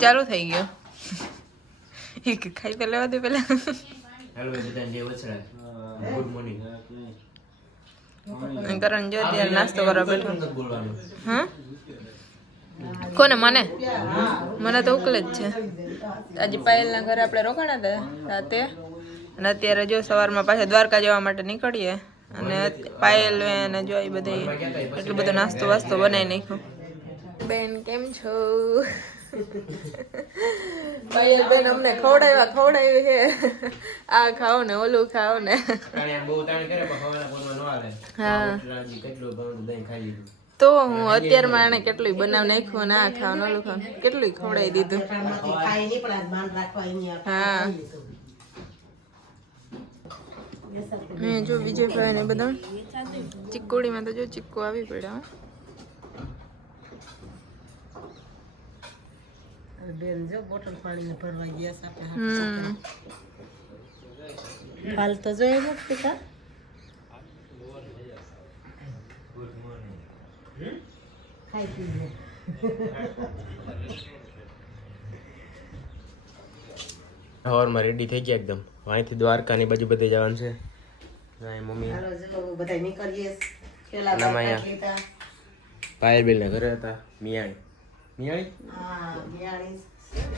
ચાલુ થઈ ગયો એક ખાઈ તો લેવા દે પેલા હેલો બધાને જય વછરા ગુડ મોર્નિંગ કરણ જો ત્યારે નાસ્તો કરવા બેઠો બોલવાનું હા કોને મને મને તો ઉકલે જ છે આજે પાયલના ઘરે આપણે રોકાણા હતા રાતે અને અત્યારે જો સવારમાં પાછા દ્વારકા જવા માટે નીકળીએ અને પાયલ અને જો એ બધી એટલું બધો નાસ્તો વાસ્તો બનાવી નાખ્યો બેન કેમ છો પાયલ બેન અમને ખવડાવ્યું છે આ ખાઓ ને ઓલું ખાઓ ને બહુ તાણ કરે પણ હવાના પોરમાં ન હાલે હા કેટલું ઘણું દહીં ખાઈ લીધું તો હું અત્યારમાં એને કેટલું બનાવ નાખ્યું ના ખાવાનું ઓલું ખાવાનું કેટલું ખવડાવી દીધું હા મેં જો વિજયભાઈ ને બધા ચીકોડીમાં તો જો ચીક્કો આવી પડ્યા બેન જો બોટલ પાણીને ભરવા ગયા છે હાલ તો જોઈએ ને પિતા ખાઈ પીને હવારમાં રેડી થઈ ગયા એકદમ અહીંથી દ્વારકાની બાજુ બધે જવાનું છે મમ્મી હાલો જો બધા નીકળીએ પેલા લીધા પાયલબેન ના ઘરે હતા મિયાણી હા મિયાણી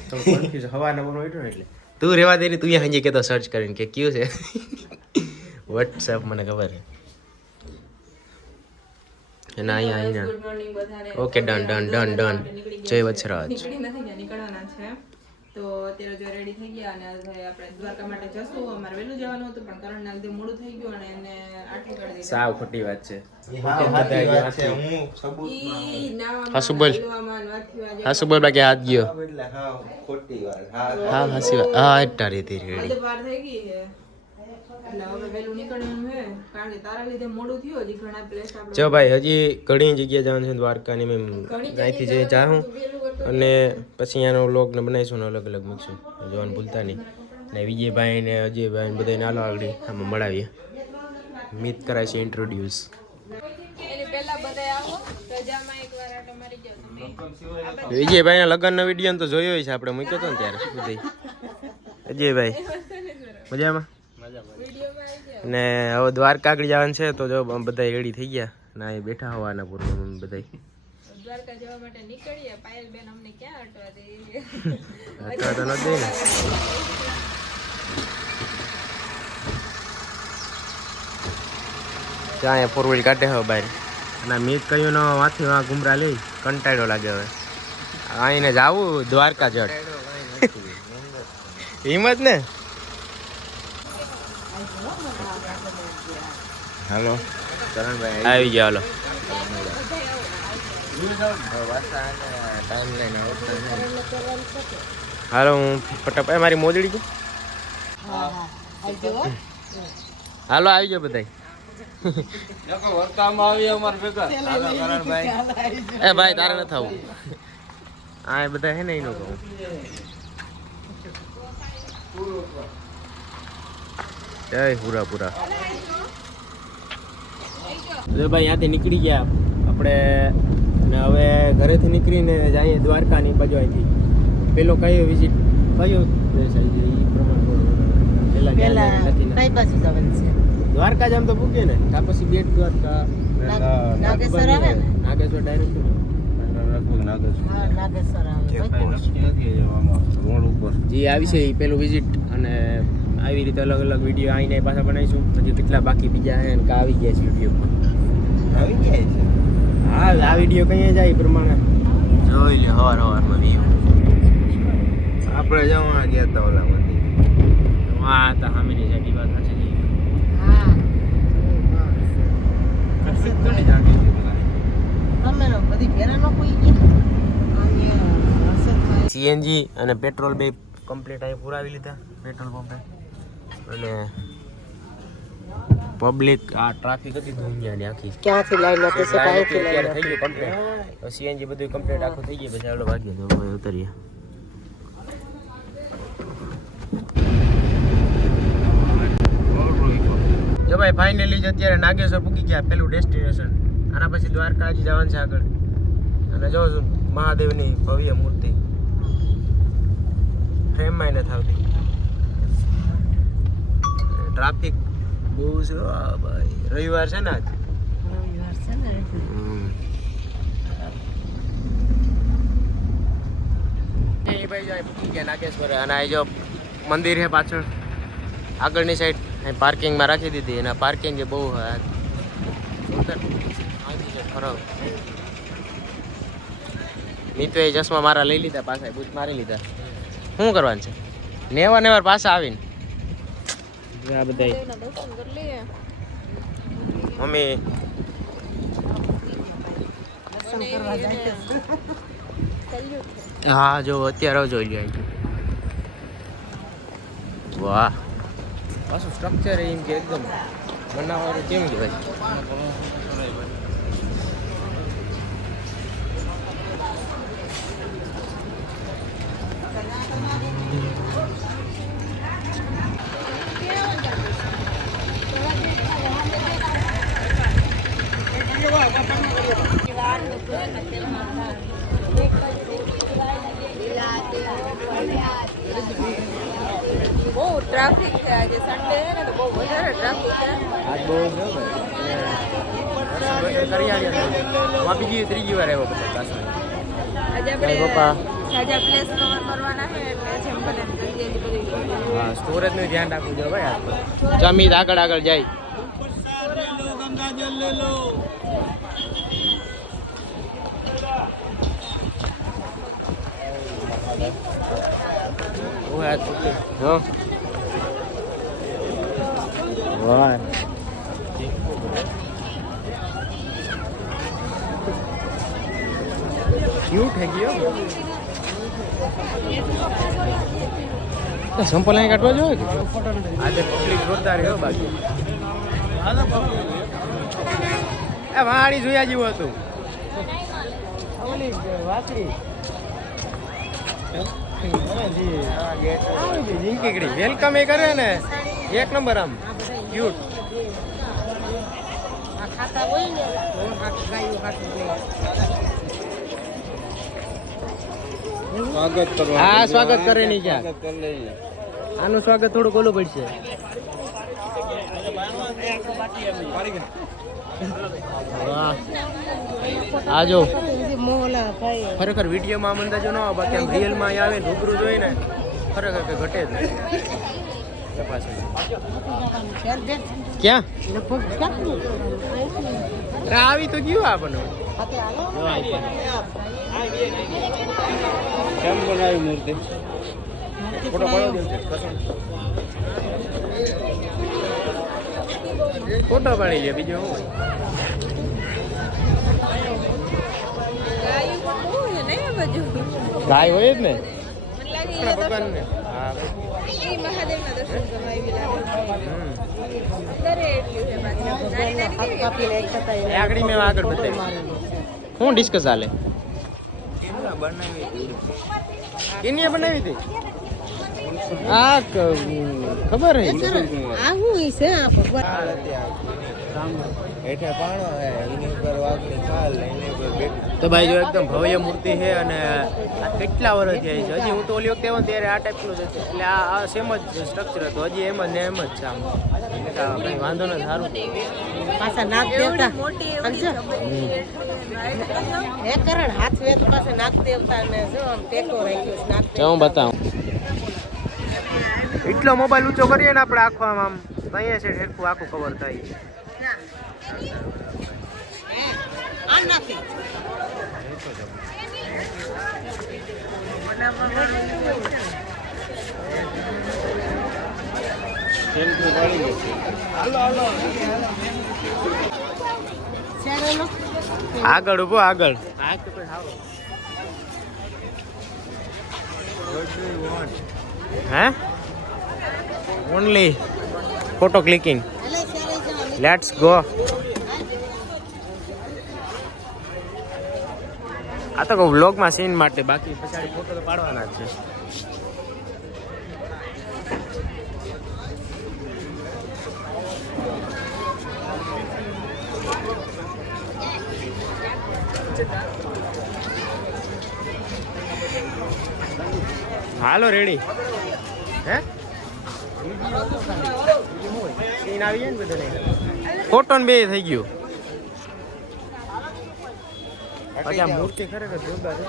તો કન્ફ્યુઝ હવાના બોનો ઉઠ્યો ને એટલે તું રેવા દે તું અહીંયા હંજી કેતો સર્ચ કરીને કે કયું છે WhatsApp મને ખબર છે એના અહીંયા ગુડ મોર્નિંગ બધાને ઓકે ડન જય વત્સરાજ નીકળવાના છે તો અત્યારે જો રેડી થઈ ગયા અને આપણે દ્વારકા માટે જશું અમારે વહેલું જવાનું હતું પણ કરણના લીધે મોડું થઈ ગયું અને એને આટલું કરી દીધું સાવ ખોટી વાત છે હાસુ બોલ હાસુ બોલ બાકી હાથ ગયો હા હાસી વાત હા એટલા રીતે રેડી વાર થઈ ગઈ છે એટલે હવે વહેલું નીકળવાનું છે કારણ કે તારા લીધે મોડું થયું હજી ઘણા પ્લેસ આપણે જો ભાઈ હજી ઘણી જગ્યાએ જવાનું છે દ્વારકાની મેં અહીંથી જઈ જાઉં અને પછી અહીંયાનો વ્લોગ ને બનાવીશું ને અલગ અલગ મૂકશું જોવાનું ભૂલતા નહીં ને વિજયભાઈ ને અજયભાઈ ને બધા નાલો આગળ આમાં મળાવીએ મીત કરાય છે ઇન્ટ્રોડ્યુસ એની પહેલા બધા આવો રજામાં એકવાર આટો મારી જાવ તમે વિજયભાઈના લગ્નનો વિડીયો તો જોયો છે આપણે મૂક્યો હતો ને ત્યારે બધી અજયભાઈ મજામાં ને હવે દ્વારકા આગળ જવાનું છે તો જો બધા રેડી થઈ ગયા ના એ બેઠા હોવાના પૂર્વ બધા દ્વારકા જવા માટે નીકળીએ પાયલ બેન અમને ક્યાં અટવા દે અત્યારે તો નથી ને ત્યાં ફોર વ્હીલ કાઢે હવે બહાર અને મીત કહ્યું ને વાંથી વાં ઘુમરા લઈ કંટાળો લાગે હવે આઈને જાવું દ્વારકા જટ હિંમત ને હાલો કરણભાઈ આવી ગયા હાલો હું ફટાફટ મારી મોજડી છે હાલો આવી જાઓ બધા એ ભાઈ તારે નથી આવું આ બધા હે ને એનું કહું જય પૂરા ભાઈ ત્યાંથી નીકળી ગયા આપણે ને હવે ઘરેથી નીકળીને જઈએ દ્વારકાની બાજુ અહીંથી પેલો કયો વિઝિટ કયો કઈ બાજુ જવાનું છે દ્વારકા જ આમ તો પૂછીએ ને ત્યાં પછી બેટ દ્વારકા નાગેશ્વર આવે ને નાગેશ્વર ડાયરેક્ટ નાગેશ્વર આવે રોડ ઉપર જે આવી છે એ પેલું વિઝિટ અને આવી રીતે અલગ અલગ વિડીયો આવીને પાછા બનાવીશું હજી કેટલા બાકી બીજા છે ને આવી ગયા છે યુટ્યુબમાં આવી ગયા છે હા આ વિડીયો કઈ જાય એ પ્રમાણે જોઈ લે હવારમાં વ્યૂ આપણે જવા ગયા હતા ઓલા મંદિર હા હતા સામેની સાઈડ વાત સાચી હા કશું તો નહીં જાગે તમે બધી ફેરાનો કોઈ ગયા સીએનજી અને પેટ્રોલ બે કમ્પ્લીટ અહીં પુરાવી લીધા પેટ્રોલ પંપે અને પબ્લિક આ ટ્રાફિક હતી દુનિયાની આખી ક્યાંથી લાઈન હતી અત્યારે થઈ ગયું કમ્પ્લીટ સીએનજી બધું કમ્પ્લીટ આખું થઈ ગયું પછી આપણે ભાગીએ તો ઉતરીએ જો ભાઈ ફાઇનલી જ અત્યારે નાગેશ્વર પૂકી ગયા પેલું ડેસ્ટિનેશન આના પછી દ્વારકા હજી જવાનું છે આગળ અને જો મહાદેવની ભવ્ય મૂર્તિ ફ્રેમમાં નથી આવતી. ટ્રાફિક બહુ છે ભાઈ. રવિવાર છે ને આજ. એ ભાઈ જો પૂછી ગયા નાગેશ્વર. અને આ જો મંદિર છે પાછળ આગળની સાઈડ અહીં પાર્કિંગમાં રાખી દીધી. એના પાર્કિંગ એ બહુ ખરાબ. નીતો એ ચશ્મા મારા લઈ લીધા, પાછા બૂટ મારી લીધા. શું કરવાનું છે? નેવાર પાછા આવીને આ બધા મમ્મી હા જો અત્યારે જોઈ લ્યો. વાહ પાછું સ્ટ્રક્ચર એમ કે એકદમ બનાવવાનું કેમ કે ભાઈ. બહુ ટ્રાફિક છે આજે. સન્ડે છે ને તો બહુ વધારે ટ્રાફિક છે. આજ બહુ બીજી ત્રીજી વાર આવ્યો પછી પાછો. આજે આપણે સાજા પ્લેસ કવર કરવાના છે એટલે જેમ બને જલ્દી બધી. હા સ્ટોરેજનું ધ્યાન રાખવું જોઈએ ભાઈ. આજ જમીન આગળ જાય. ક્યુટ હે ગયો. સંપલ અહીં કાઢવા જોઈએ કે આજે પબ્લિક જોરદાર રહ્યો. બાકી એ વાડી જોયા જેવું હતું. વેલકમ એ કરે ને એક નંબર. આમ ક્યુટ. હા સ્વાગત કરે નહીં ક્યાં. આનું સ્વાગત થોડું ઓલું પડશે. આ જો ખરેખર વિડીયોમાં આમ અંદાજો ન આવે, બાકી આમ રિયલમાં આવે ને રૂબરૂ જોઈ ને ખરેખર કે ઘટે જ નહીં. ક્યાં આવી તો ગયું આપણને. કેમ બનાવી મૂર્તિ? ફોટો પાડી લે. બીજું ગાય હોય જ ને ભગવાન ને. આગળ મેં આગળ બતાવી. શું ડિસ્કસ હાલે? કેની બનાવી હતી? આ ખબર હે આ હું છે આ ભગવાન એઠે પાણો હે એની ઉપર વાઘની છાલ એની ઉપર બેઠી. તો ભાઈ જો એકદમ ભવ્ય મૂર્તિ છે. અને આ કેટલા વર્ષ થયા છે. હજી હું તો ઓલી વખતે આવ્યો ત્યારે આ ટાઈપનું જ હતું. એટલે આ સેમ જ સ્ટ્રક્ચર હતું. હજી એમ જ ને એમ જ છે. આમ કંઈ વાંધો નથી. સારું પાછા નાગ દેવતા હે કરણ હાથ વેત પાસે નાગ દેવતા ને જો આમ ટેકો રાખ્યો છે. નાગ હું બતાવું. એટલો મોબાઈલ ઊંચો કરીએ ને આપણે આખો આમ અહીંયા છે હેરખું આખું કવર થાય. આ નથી આગળ ઉભો આગળ. હે only photo clicking. Let's go. આ તો વ્લોગમાં સીન માટે, બાકી પછી ફોટો તો પાડવાના જ છે. હાલો રેડી હે સીન આવી જાય ને બધું કોટન બે થઈ ગયું પછી આ મૂર્તિ ખરેખર જોરદાર છે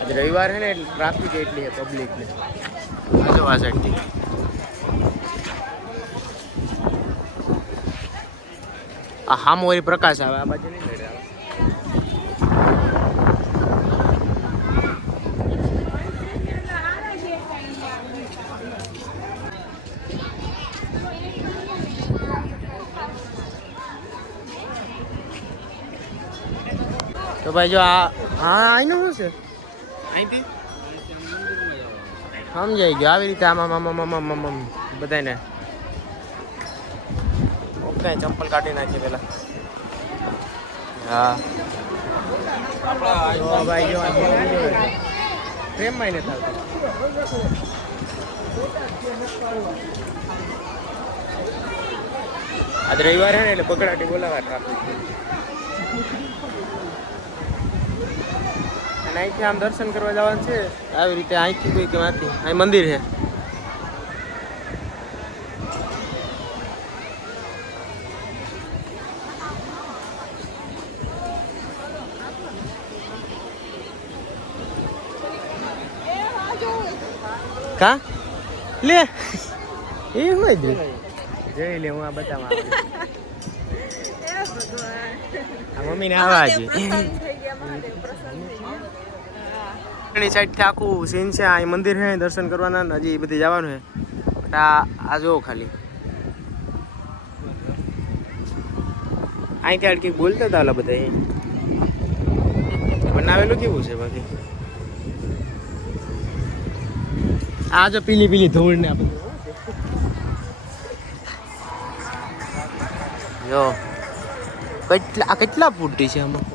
આજે રવિવાર છે ને એટલે ટ્રાફિક એટલી છે પબ્લિક ને આજો આ સાઈડથી આ હામોરી પ્રકાશ આવે આ બાજુ નહીં લડે આવે તો ભાઈ જો આ હા અહીંનું શું છે અહીંથી સમજાઈ ગયો આવી રીતે આમ બધાને ઓકે ચંપલ કાઢી નાખીએ પેલા હા ભાઈ જો પ્રેમમાં નથી આવતું આજ રવિવાર હે ને એટલે બગડાટી બોલાવા ટ્રાફિક અને અહીંથી આમ દર્શન કરવા જવાનું છે આવી રીતે અહીંથી કોઈ કે માંથી અહીં મંદિર છે કા લે એ હોય જ જઈ લે હું આ બતાવવા આ મમ્મીને આવા જ સાઈડ થી આખું સીન છે અહીં મંદિર છે દર્શન કરવાના ને હજી બધી જવાનું છે બટ આ જોવો ખાલી અહીંથી આડ કંઈક બોલતા હતા ઓલા બધા બનાવેલું કેવું છે બાકી આ જો પીલી પીલી ધૂળ ને આ બધું જો કેટલા ફૂટની છે આમાં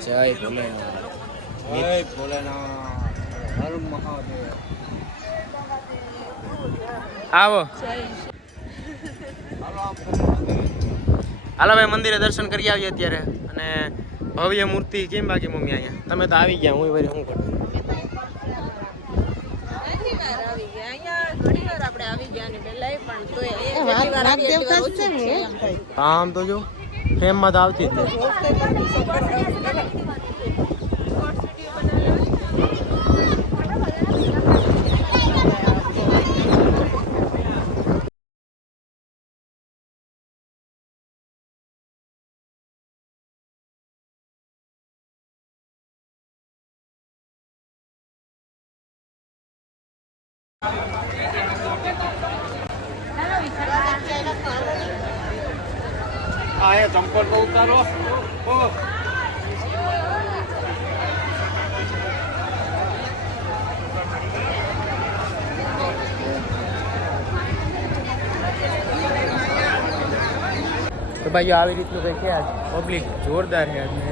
જય ભોલેનાથ હર મહાદેવ આવો હાલો ભાઈ મંદિરે દર્શન કરી આવીએ અત્યારે અને ભવ્ય મૂર્તિ કેમ બાકી મમ્મી અહીંયા તમે તો આવી ગયા હું વળી શું કરું આમ તો જો ફેમમાં તો આવતી જ નહીં આયા ચંપલ તો ઉતારો તો ભાઈ આવી રીતનું કંઈ છે પબ્લિક જોરદાર છે અને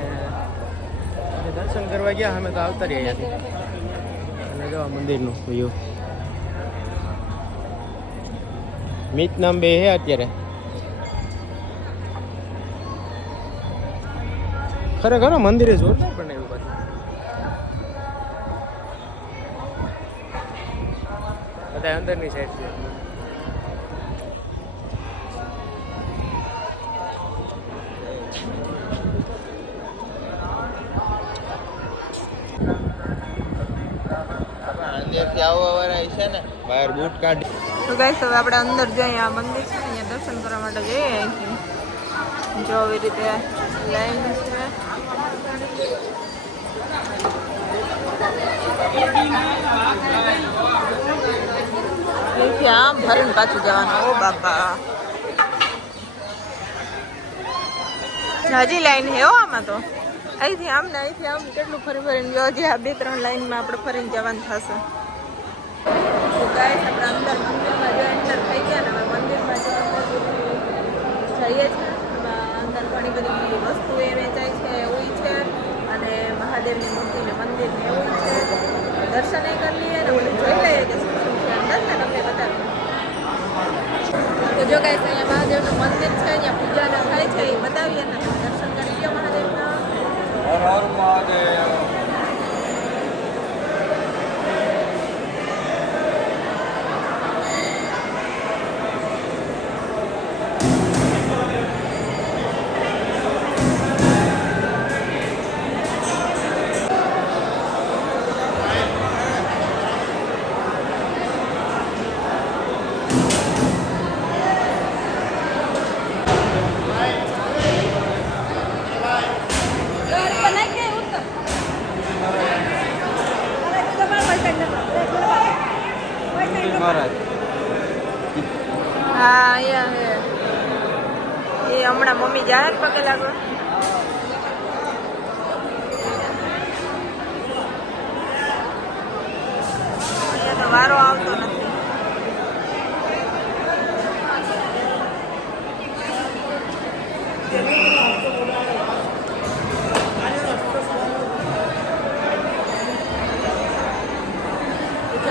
દર્શન કરવા ગયા અમે તો આવતા રહ્યા અહીંયાથી અને જો મંદિરનું વ્યૂ મિત નામ બે છે અત્યારે ખરેખર મંદિરે જોરદાર બનાવ્યું પાછું બધા અંદરની સાઈડ છે અંદરથી આવવા વાળા છે ને બહાર બૂટ કાઢી તો ગાઈસ હવે આપણે અંદર જઈએ આ મંદિર છે અહીંયા દર્શન કરવા માટે જઈએ અહીંથી જો આવી રીતે લાઈન છે અહીંથી આમ ભરીને પાછું જવાનું ઓ બાપા હજી લાઈન હે હો આમાં તો અહીંથી આમ ને અહીંથી આમ કેટલું ફરી ફરીને જો હજી આ 2-3 લાઈનમાં આપણે ફરીને જવાનું થશે તો ગાઈસ આપણે અંદર મંદિરમાં જો એન્ટર થઈ ગયા ને હવે મંદિરમાં જો અંદર જઈએ છીએ અંદર ઘણી બધી વસ્તુ એ વેચાય છે એવું છે અને મહાદેવની મૂર્તિને મંદિરને એવું છે દર્શન કરી લઈએ ને બધું જોઈ લઈએ કે શું શું છે અંદર ને તમને બતાવીએ. તો જો ગાઈસ અહીંયા મહાદેવનું મંદિર છે અહીંયા પૂજાના થાય છે એ બતાવીએ ને તમે દર્શન કરી લો મહાદેવના. હર હર મહાદેવ. હા અહીંયા હે એ હમણાં મમ્મી જાય ને પગે લાગો. અહીંયા તો વારો આવતો નથી.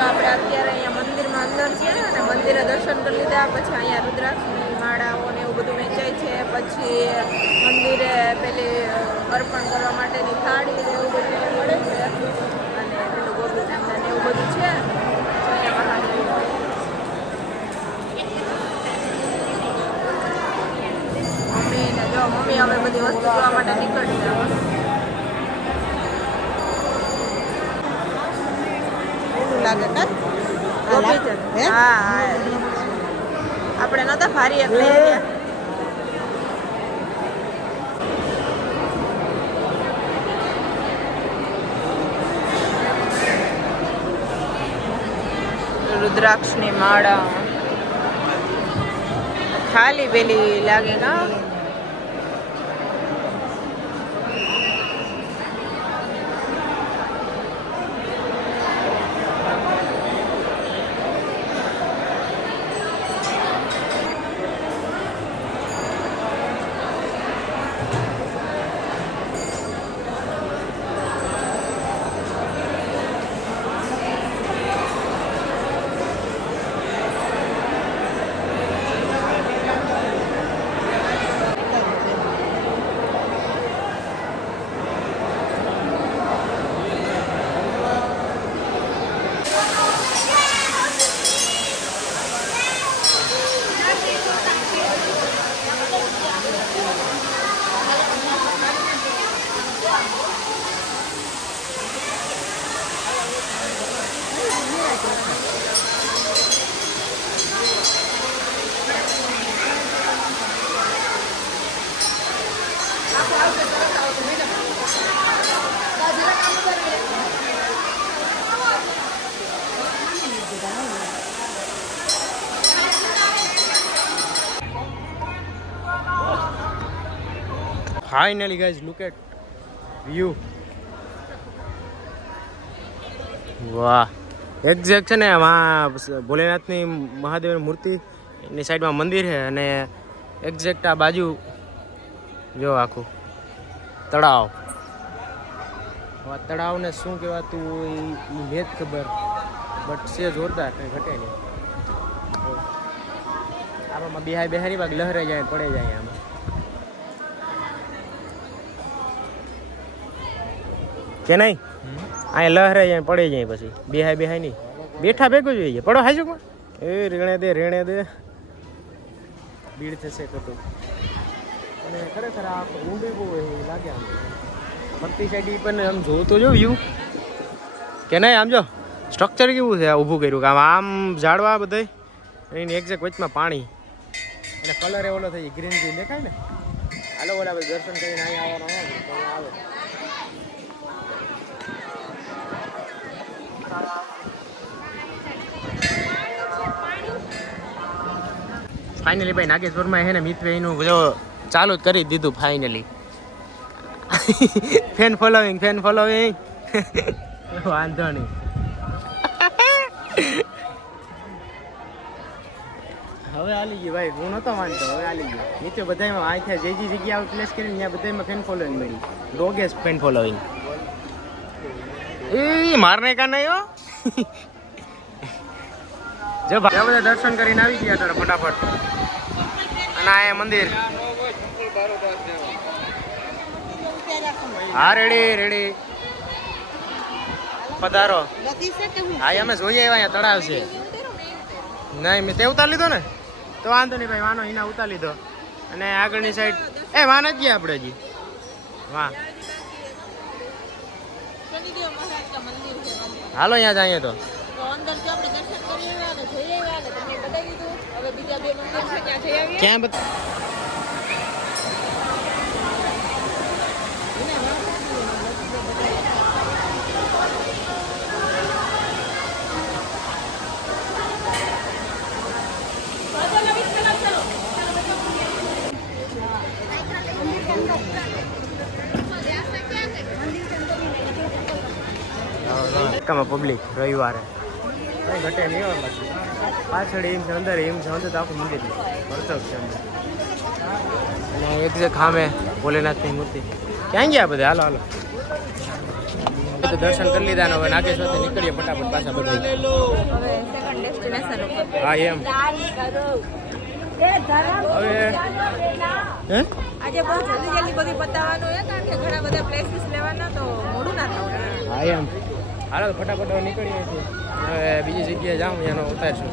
આપણે અત્યારે અહીંયા મંદિરમાં અંદર છીએ અને મંદિરે દર્શન કરી લીધા પછી અહીંયા રુદ્રાક્ષની માળાઓ ને એવું બધું વેચાય છે. પછી મંદિરે પેલી અર્પણ કરવા માટેની થાળી ને એવું બધું મળે છે અને પેલું ગોપી નામદાન એવું બધું છે. મમ્મી ને જો મમ્મી હવે બધી વસ્તુ જોવા માટે નીકળી ગયા. લાગે કાં? હા હા આપણે નતા ભારી એક લઈ ગયા. રુદ્રાક્ષની માળા ખાલી પેલી લાગે ના. Finally guys, look at view. વાહ, એક્ઝેક્ટ છે ને આમાં ભોલેનાથની મહાદેવની મૂર્તિ એની સાઈડમાં મંદિર છે અને એક્ઝેક્ટ આ બાજુ જો આખું તળાવ. આ તળાવને શું કહેવાતું એ ને જ ખબર, બટ છે જોરદાર, કંઈ ઘટે નહીં. આમાં બેહારી બાગ લહેરાઈ જાય પડે જાય આમાં. કે નહીં અહીંયા લહેરાઈ જાય પડી જાય પછી બેહાય નહીં, બેઠા ભેગું જોઈએ પડો હાજુમાં એ રેણે દે ભીડ થશે ખોટું. અને ખરેખર આ ઊંડી બહુ લાગે આમ ફરતી સાઈડ પણ આમ જોવું તો જો વ્યૂ કે નહીં. આમ જો સ્ટ્રક્ચર કેવું છે આ ઊભું કર્યું કે આમ ઝાડવા બધાય એની એક્ઝેક્ટ વચમાં પાણી અને કલર ઓલો થઈ ગ્રીન ગ્રીન દેખાય ને. હાલો ઓલા દર્શન કરીને અહીંયા આવવાનો આવે. ફાઇનલી ભાઈ નાગેશ્વરમાં હે ને મિતવે એનું ચાલુ જ કરી દીધું ફાઇનલી. ફેન ફોલોવિંગ વાંધો નહીં. હવે આલી ગયું ભાઈ, હું નહોતો માનતો, હવે આલી ગયું. નીચે બધામાં આખા જે જગ્યાએ પ્લેસ કરીને ત્યાં બધામાં ફેન ફોલોઈંગ મળી. ડોગેસ ફેન ફોલોઈંગ. એ મારને કા નહીં હો. જો ભાઈ બધા દર્શન કરીને આવી ગયા તારે ફટાફટ. અને આ મંદિર. હા રેડી પધારો. નદી છે કે હું હા અમે જોઈએ અહીંયા તળાવ છે. નહીં મેં તે ઉતાર લીધો ને તો વાંધો નહીં ભાઈ, વાનો એના ઉતાર લીધો. અને આગળની સાઈડ એ વાન જ ગયા આપણે હજી. વાહ શનિદેવ મહારાજ કા મંદિર છે. હાલો અહીંયા જઈએ તો. તો અંદર જો આપણે દર્શન કરી આવ્યા અને જઈ આવ્યા ને તમને બતાવી દીધું. હવે બીજા બે મંદિર છે ત્યાં જઈ આવીએ. ક્યાં પબ્લિક રવિવારે કઈ ઘટે નહીં હોય બાકી. પાછળ એમ છે, અંદર એમ છે, અંદર તો આખું મંદિર ભરચક છે અંદર. અને એક છે ખામે ભોલેનાથની મૂર્તિ. ક્યાં ગયા બધા? હાલો હાલો તો દર્શન કરી લીધા ને હવે નાગેશ્વરથી નીકળીએ ફટાફટ પાછા બધા. હવે સેકન્ડ ડેસ્ટિનેશન ઉપર. હા એમ હવે હે આજે બહુ જલ્દી બધું બતાવવાનું છે કારણ કે ઘણા બધા પ્લેસીસ લેવાના તો મોડું ના થવું. હા એમ હાલો ફટાફટ હવે નીકળીએ છીએ. હવે બીજી જગ્યાએ જાઉં એનો ઉતારશું.